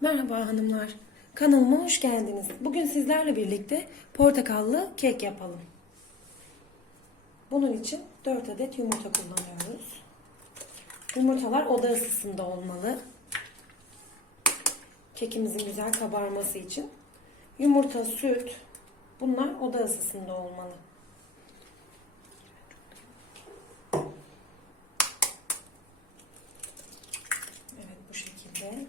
Merhaba hanımlar. Kanalıma hoş geldiniz. Bugün sizlerle birlikte portakallı kek yapalım. Bunun için 4 adet yumurta kullanıyoruz. Yumurtalar oda ısısında olmalı. Kekimizin güzel kabarması için. Yumurta, süt bunlar oda ısısında olmalı. Evet bu şekilde.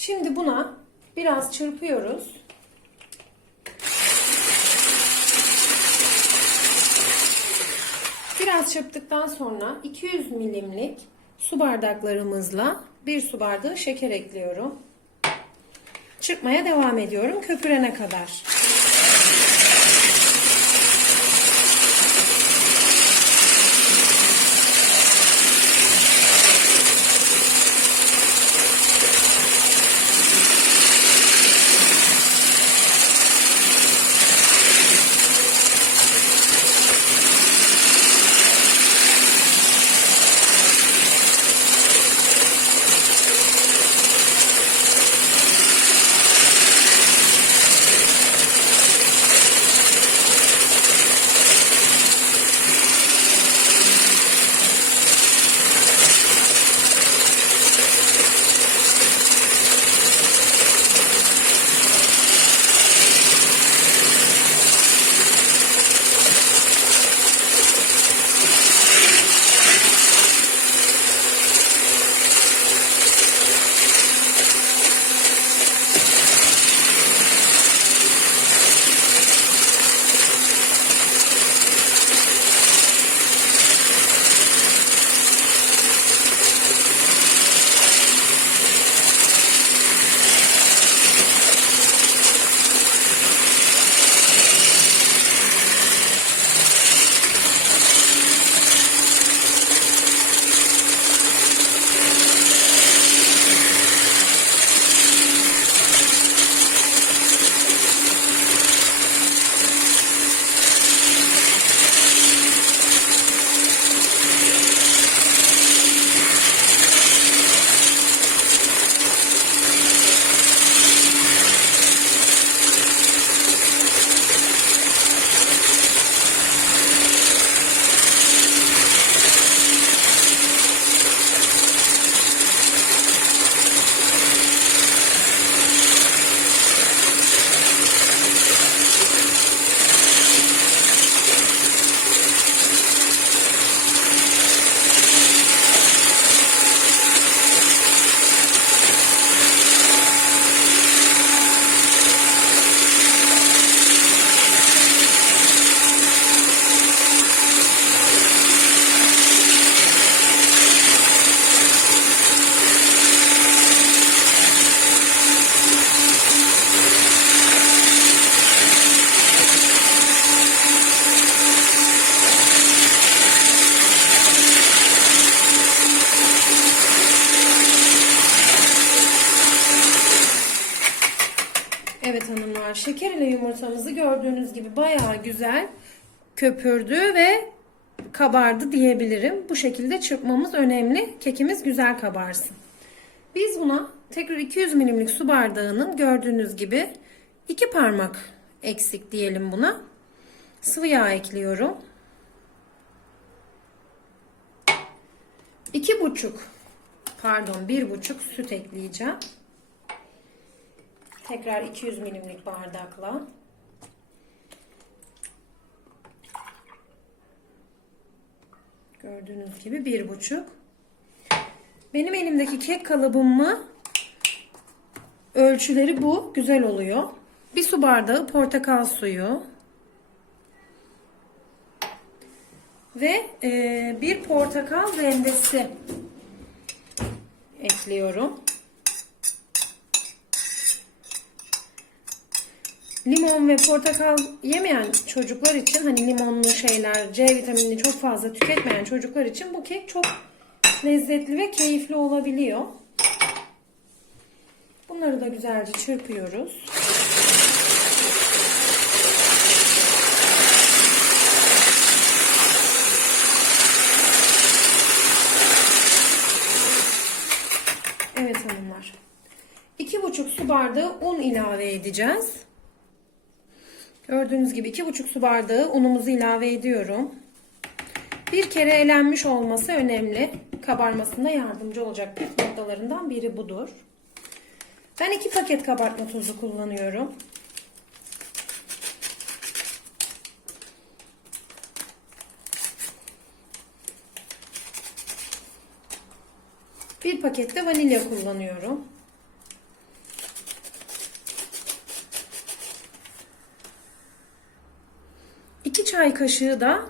Şimdi buna biraz çırpıyoruz. Biraz çırptıktan sonra 200 milimlik su bardaklarımızla bir su bardağı şeker ekliyorum. Çırpmaya devam ediyorum köpürene kadar. Evet hanımlar şeker ile yumurtamızı gördüğünüz gibi bayağı güzel köpürdü ve kabardı diyebilirim. Bu şekilde çırpmamız önemli. Kekimiz güzel kabarsın. Biz buna tekrar 200 milimlik su bardağının gördüğünüz gibi iki parmak eksik diyelim buna. Sıvı yağ ekliyorum. İki buçuk pardon bir buçuk süt ekleyeceğim. Tekrar 200 milimlik bardakla. Gördüğünüz gibi bir buçuk. Benim elimdeki kek kalıbımı ölçüleri bu. Güzel oluyor. Bir su bardağı portakal suyu. Ve e, bir portakal rendesi ekliyorum. limon ve portakal yemeyen çocuklar için hani limonlu şeyler, C vitaminini çok fazla tüketmeyen çocuklar için bu kek çok lezzetli ve keyifli olabiliyor. Bunları da güzelce çırpıyoruz. Evet hanımlar. 2,5 su bardağı un ilave edeceğiz. Gördüğünüz gibi 2,5 su bardağı unumuzu ilave ediyorum. Bir kere elenmiş olması önemli. Kabarmasına yardımcı olacak püf noktalarından biri budur. Ben 2 paket kabartma tozu kullanıyorum. Bir paket de vanilya kullanıyorum. İki çay kaşığı da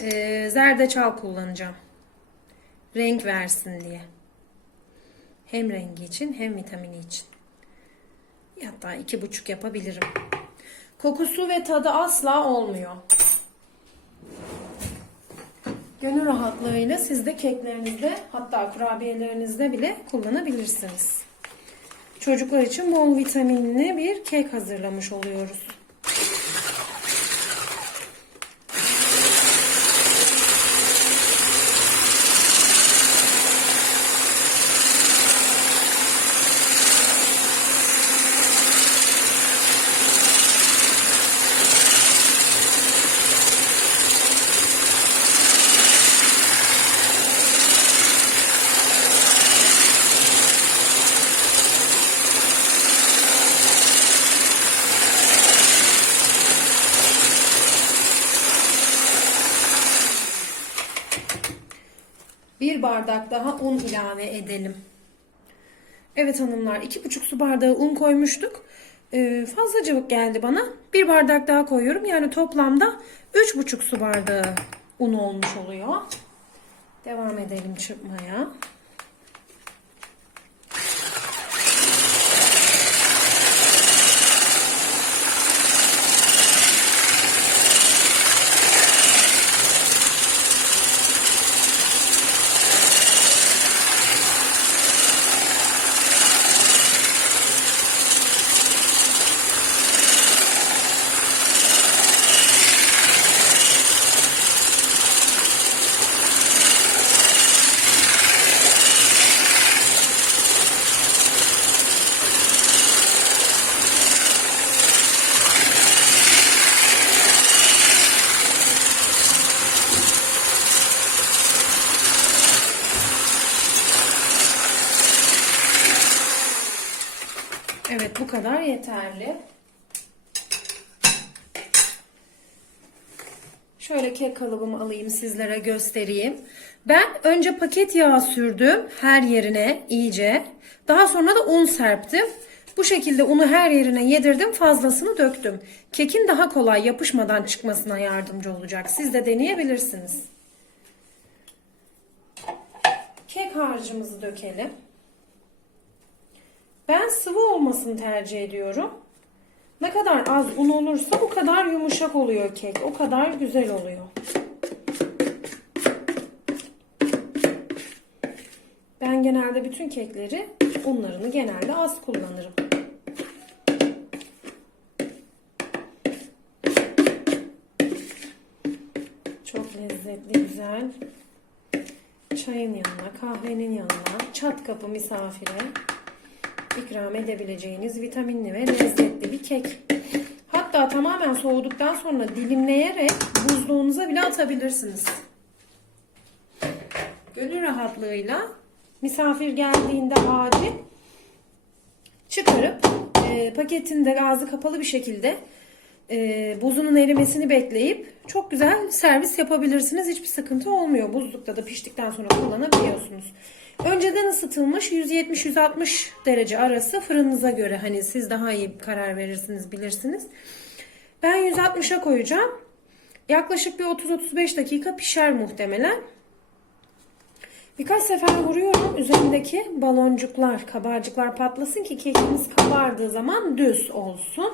e, zerdeçal kullanacağım. Renk versin diye. Hem rengi için hem vitamini için. Hatta iki buçuk yapabilirim. Kokusu ve tadı asla olmuyor. Gönül rahatlığıyla siz de keklerinizde hatta kurabiyelerinizde bile kullanabilirsiniz. Çocuklar için bol vitaminli bir kek hazırlamış oluyoruz. Bir bardak daha un ilave edelim. Evet hanımlar iki buçuk su bardağı un koymuştuk. Ee, fazla cıvık geldi bana. Bir bardak daha koyuyorum. Yani toplamda üç buçuk su bardağı un olmuş oluyor. Devam edelim çırpmaya. Evet bu kadar yeterli. Şöyle kek kalıbımı alayım sizlere göstereyim. Ben önce paket yağ sürdüm her yerine iyice. Daha sonra da un serptim. Bu şekilde unu her yerine yedirdim fazlasını döktüm. Kekin daha kolay yapışmadan çıkmasına yardımcı olacak. Siz de deneyebilirsiniz. Kek harcımızı dökelim. Ben sıvı olmasını tercih ediyorum. Ne kadar az un olursa o kadar yumuşak oluyor kek. O kadar güzel oluyor. Ben genelde bütün kekleri unlarını genelde az kullanırım. Çok lezzetli, güzel. Çayın yanına, kahvenin yanına, çat kapı misafire ikram edebileceğiniz vitaminli ve lezzetli bir kek. Hatta tamamen soğuduktan sonra dilimleyerek buzluğunuza bile atabilirsiniz. Gönül rahatlığıyla misafir geldiğinde acil çıkarıp e, paketinde ağzı kapalı bir şekilde e, buzunun erimesini bekleyip çok güzel servis yapabilirsiniz. Hiçbir sıkıntı olmuyor. Buzlukta da piştikten sonra kullanabiliyorsunuz. Önceden ısıtılmış 170-160 derece arası fırınınıza göre hani siz daha iyi karar verirsiniz bilirsiniz. Ben 160'a koyacağım. Yaklaşık bir 30-35 dakika pişer muhtemelen. Birkaç sefer vuruyorum üzerindeki baloncuklar, kabarcıklar patlasın ki kekimiz kabardığı zaman düz olsun.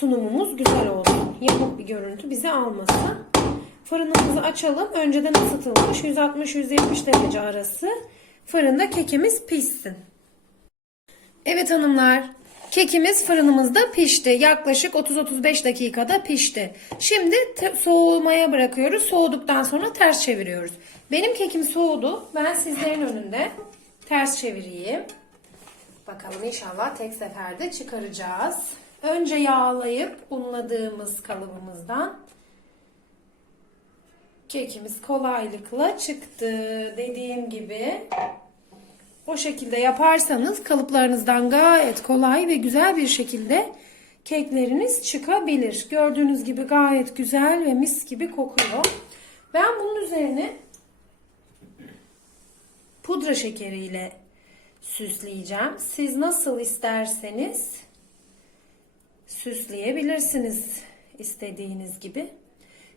Sunumumuz güzel olsun. Yamuk bir görüntü bizi almasın. Fırınımızı açalım. Önceden ısıtılmış 160-170 derece arası. Fırında kekimiz pişsin. Evet hanımlar. Kekimiz fırınımızda pişti. Yaklaşık 30-35 dakikada pişti. Şimdi soğumaya bırakıyoruz. Soğuduktan sonra ters çeviriyoruz. Benim kekim soğudu. Ben sizlerin önünde ters çevireyim. Bakalım inşallah tek seferde çıkaracağız. Önce yağlayıp unladığımız kalıbımızdan kekimiz kolaylıkla çıktı. Dediğim gibi o şekilde yaparsanız kalıplarınızdan gayet kolay ve güzel bir şekilde kekleriniz çıkabilir. Gördüğünüz gibi gayet güzel ve mis gibi kokuyor. Ben bunun üzerine pudra şekeriyle süsleyeceğim. Siz nasıl isterseniz süsleyebilirsiniz istediğiniz gibi.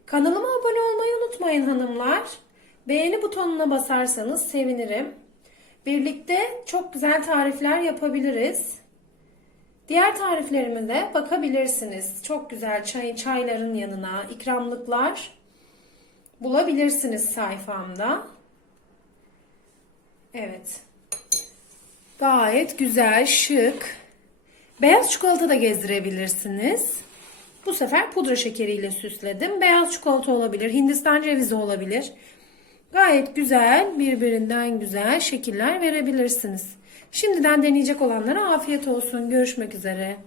Kanalıma abone olmayı unutmayın hanımlar. Beğeni butonuna basarsanız sevinirim. Birlikte çok güzel tarifler yapabiliriz. Diğer tariflerime de bakabilirsiniz. Çok güzel çay, çayların yanına ikramlıklar bulabilirsiniz sayfamda. Evet. Gayet güzel, şık. Beyaz çikolata da gezdirebilirsiniz. Bu sefer pudra şekeriyle süsledim. Beyaz çikolata olabilir, Hindistan cevizi olabilir. Gayet güzel, birbirinden güzel şekiller verebilirsiniz. Şimdiden deneyecek olanlara afiyet olsun. Görüşmek üzere.